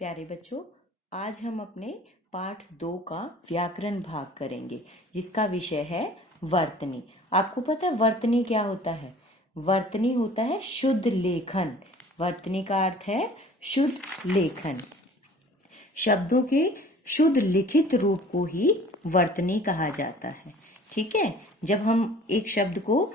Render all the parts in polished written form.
प्यारे बच्चों, आज हम अपने पाठ 2 का व्याकरण भाग करेंगे, जिसका विषय है वर्तनी। आपको पता है वर्तनी क्या होता है? वर्तनी होता है शुद्ध लेखन। वर्तनी का अर्थ है शुद्ध लेखन। शब्दों के शुद्ध लिखित रूप को ही वर्तनी कहा जाता है। ठीक है, जब हम एक शब्द को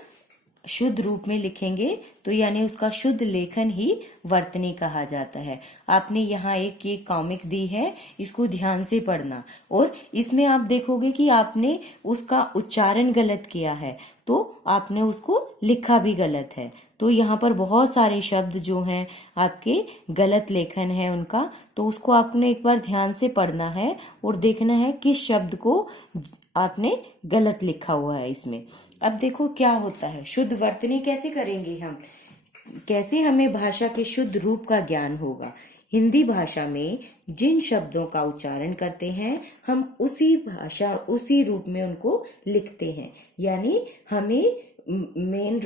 शुद्ध रूप में लिखेंगे तो यानी उसका शुद्ध लेखन ही वर्तनी कहा जाता है। आपने यहाँ एक कॉमिक दी है, इसको ध्यान से पढ़ना। और इसमें आप देखोगे कि आपने उसका उच्चारण गलत किया है, तो आपने उसको लिखा भी गलत है। तो यहाँ पर बहुत सारे शब्द जो हैं आपके गलत लेखन है उनका, तो उसको आपने एक बार ध्यान से पढ़ना है और देखना है किस शब्द को आपने गलत लिखा हुआ है इसमें। अब देखो क्या होता है, शुद्ध वर्तनी कैसे करेंगे हम, कैसे हमें भाषा के शुद्ध रूप का ज्ञान होगा। हिंदी भाषा में जिन शब्दों का उच्चारण करते हैं हम उसी रूप में उनको लिखते हैं। यानी हमें मेन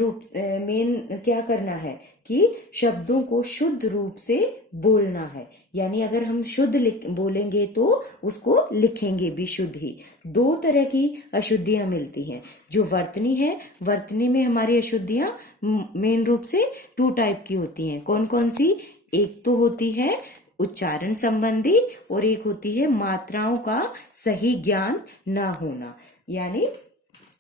क्या करना है कि शब्दों को शुद्ध रूप से बोलना है। यानी अगर हम शुद्ध बोलेंगे तो उसको लिखेंगे भी शुद्ध ही। 2 तरह की अशुद्धियां मिलती हैं। जो वर्तनी है, वर्तनी में हमारी अशुद्धियां मेन रूप से 2 टाइप की होती हैं। कौन कौन सी? एक तो होती है उच्चारण संबंधी और एक होती है मात्राओं का सही ज्ञान ना होना। यानी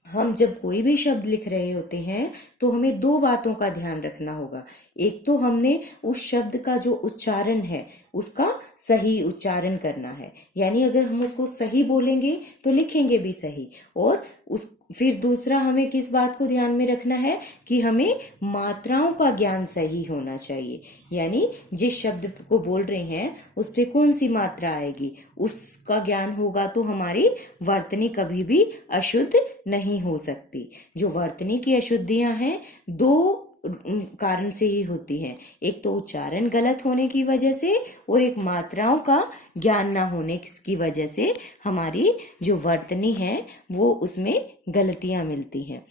हम जब कोई भी शब्द लिख रहे होते हैं तो हमें 2 बातों का ध्यान रखना होगा। एक तो हमने उस शब्द का जो उच्चारण है उसका सही उच्चारण करना है। यानी अगर हम उसको सही बोलेंगे तो लिखेंगे भी सही। और फिर दूसरा हमें किस बात को ध्यान में रखना है कि हमें मात्राओं का ज्ञान सही होना चाहिए। यानी जिस शब्द को बोल रहे हैं उस पे कौन सी मात्रा आएगी उसका ज्ञान होगा तो हमारी वर्तनी कभी भी अशुद्ध नहीं हो सकती। जो वर्तनी की अशुद्धियां हैं 2 कारण से ही होती हैं। एक तो उच्चारण गलत होने की वजह से और एक मात्राओं का ज्ञान ना होने की वजह से हमारी जो वर्तनी है वो उसमें गलतियां मिलती हैं।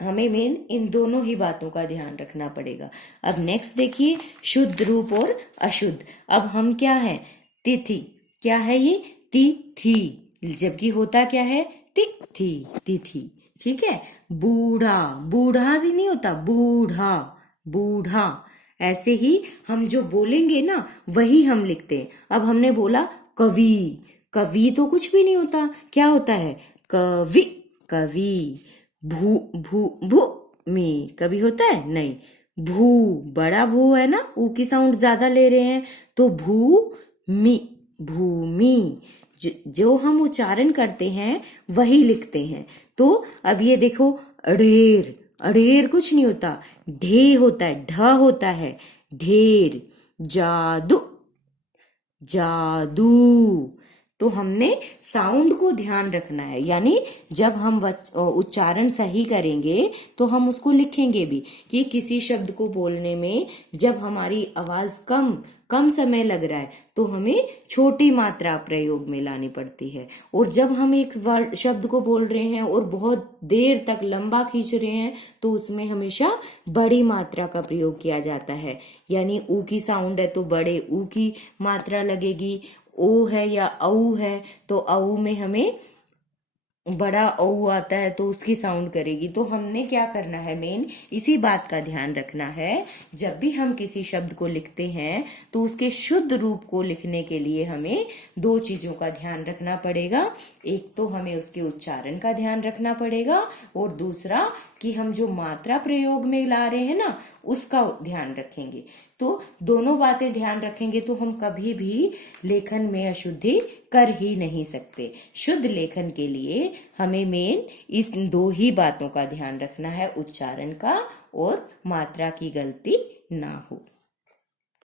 हमें मेन इन दोनों ही बातों का ध्यान रखना पड़ेगा। अब नेक्स्ट देखिए, शुद्ध रूप और अशुद्ध। अब हम क्या है? तिथि। क्या है ये? तिथि। जबकि होता क्या है? तिथि। तिथि। ठीक है। बूढ़ा, बूढ़ा भी नहीं होता, बूढ़ा, बूढ़ा। ऐसे ही हम जो बोलेंगे ना वही हम लिखते हैं। अब हमने बोला कवि, कवि तो कुछ भी नहीं होता। क्या होता है? कवि, कवि। भू भू भू मी कभी होता है? नहीं। भू, बड़ा भू है ना, ऊ की साउंड ज्यादा ले रहे हैं तो भू मी, भूमि। जो हम उच्चारण करते हैं वही लिखते हैं। तो अब ये देखो, अढ़ेर, अढ़ेर कुछ नहीं होता, ढे होता है, ढ होता है, ढेर। जादू, जादू। तो हमने साउंड को ध्यान रखना है। यानी जब हम उच्चारण सही करेंगे तो हम उसको लिखेंगे भी कि किसी शब्द को बोलने में जब हमारी आवाज कम समय लग रहा है तो हमें छोटी मात्रा प्रयोग में लानी पड़ती है। और जब हम एक शब्द को बोल रहे हैं और बहुत देर तक लंबा खींच रहे हैं तो उसमें हमेशा बड़ी मात्रा का प्रयोग किया जाता है। यानी ऊ की साउंड है तो बड़े ऊ की मात्रा लगेगी। ओ है या औ है तो औ में हमें बड़ा औ आता है तो उसकी साउंड करेगी। तो हमने क्या करना है, मेन इसी बात का ध्यान रखना है। जब भी हम किसी शब्द को लिखते हैं तो उसके शुद्ध रूप को लिखने के लिए हमें 2 चीजों का ध्यान रखना पड़ेगा। एक तो हमें उसके उच्चारण का ध्यान रखना पड़ेगा और दूसरा कि हम जो मात्रा प्रयोग में ला रहे हैं ना उसका ध्यान रखेंगे। तो दोनों बातें ध्यान रखेंगे तो हम कभी भी लेखन में अशुद्धि कर ही नहीं सकते। शुद्ध लेखन के लिए हमें मेन इस 2 ही बातों का ध्यान रखना है, उच्चारण का और मात्रा की गलती ना हो।